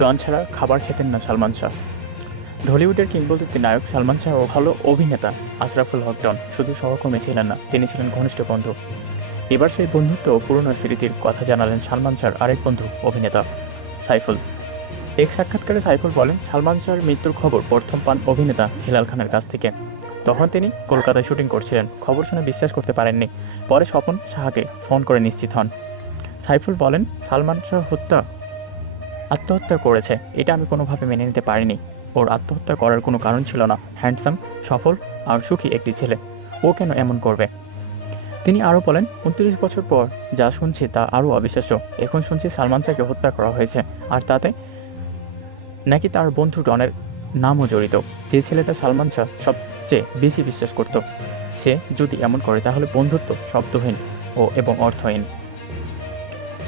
ডন ছাড়া খাবার খেতেন না সালমান শাহ। ঢলিউডের কিংবদন্তি নায়ক সালমান শাহ ও ভালো অভিনেতা আশরাফুল হক ডন শুধু সহকর্মী ছিলেন না, তিনি ছিলেন ঘনিষ্ঠ বন্ধু। এবার সেই বন্ধুত্ব ও পুরনো স্মৃতির কথা জানালেন সালমান শাহর আরেক বন্ধু, অভিনেতা সাইফুল। এক সাক্ষাৎকারে সাইফুল বলেন, সালমান শাহর মৃত্যুর খবর প্রথম পান অভিনেতা হিলাল খানের কাছ থেকে। তখন তিনি কলকাতায় শুটিং করছিলেন, খবর শুনে বিশ্বাস করতে পারেননি। পরে স্বপন শাহকে ফোন করে নিশ্চিত হন। সাইফুল বলেন, সালমান শাহ হত্যা আত্মহত্যা করেছে। এটা আমি কোনোভাবে মেনে নিতে পারিনি। ওর আত্মহত্যা করার কোনো কারণ ছিল না। হ্যান্ডসাম, সফল আর সুখী একটি ছেলে। ও কেন এমন করবে? তিনি আরও বলেন, উনত্রিশ বছর পর যা শুনছি তা আরও অবিশ্বাস্য। এখন শুনছি সালমান শাহকে হত্যা করা হয়েছে। আর তাতে নাকি তার বন্ধু ডনের নামও জড়িত। যে ছেলেটা সালমান শাহ সবচেয়ে বেশি বিশ্বাস করত, সে যদি এমন করে তাহলে বন্ধুত্ব শব্দহীন ও এবং অর্থহীন।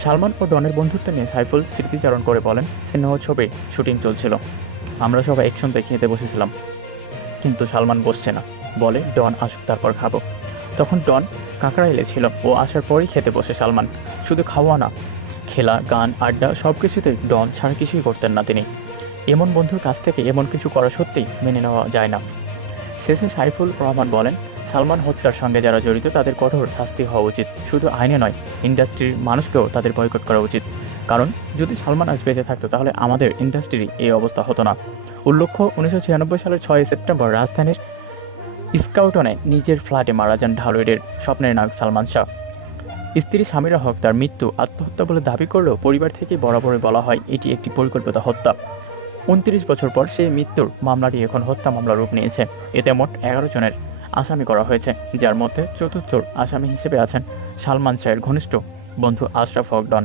সালমান ও ডনের বন্ধুত্ব নিয়ে সাইফুল স্মৃতিচারণ করে বলেন সিনেমা ছবির শুটিং চলছিল। আমরা সবাই একসঙ্গে খেতে বসেছিলাম। কিন্তু সালমান বসছে না। বলে ডন আসুক, তারপর খাব। তখন ডন কাকড়াইলে ছিল। ও আসার পরেই খেতে বসে সালমান। শুধু খাওয়া না, খেলা, গান, আড্ডা সব কিছুতে ডন ছাড়া কিছুই করতেন না তিনি। এমন বন্ধুর কাছ থেকে এমন কিছু করা সত্যিই মেনে নেওয়া যায় না। শেষে সাইফুল রহমান বলেন সালমান হত্যার সঙ্গে যারা জড়িত, তাদের কঠোর শাস্তি হওয়া উচিত। শুধু আইনে নয়, ইন্ডাস্ট্রির মানুষকেও তাদের বয়কট করা উচিত। কারণ, যদি সালমান আজ বেঁচে থাকতো, তাহলে আমাদের ইন্ডাস্ট্রির এই অবস্থা হতো না। উল্লেখ্য, উনিশশো ছিয়ানব্বই সালের ছয় সেপ্টেম্বর রাজধানীর স্কাউটনে নিজের ফ্ল্যাটে মারা যান ঢালুয়েডের স্বপ্নের নায়ক সালমান শাহ। স্ত্রী স্বামীরা হক, তার মৃত্যু, আত্মহত্যা বলে দাবি করলেও পরিবার থেকে বরাবরই বলা হয়, এটি একটি পরিকল্পিত হত্যা। উনত্রিশ বছর পর সেই মৃত্যুর মামলাটি এখন হত্যা মামলা রূপ নিয়েছে। এতে মোট এগারো জনের আসামি করা হয়েছে, যার মধ্যে চতুর্থ আসামি হিসেবে আছেন সালমান শাহের ঘনিষ্ঠ বন্ধু আশরাফ হক ডন।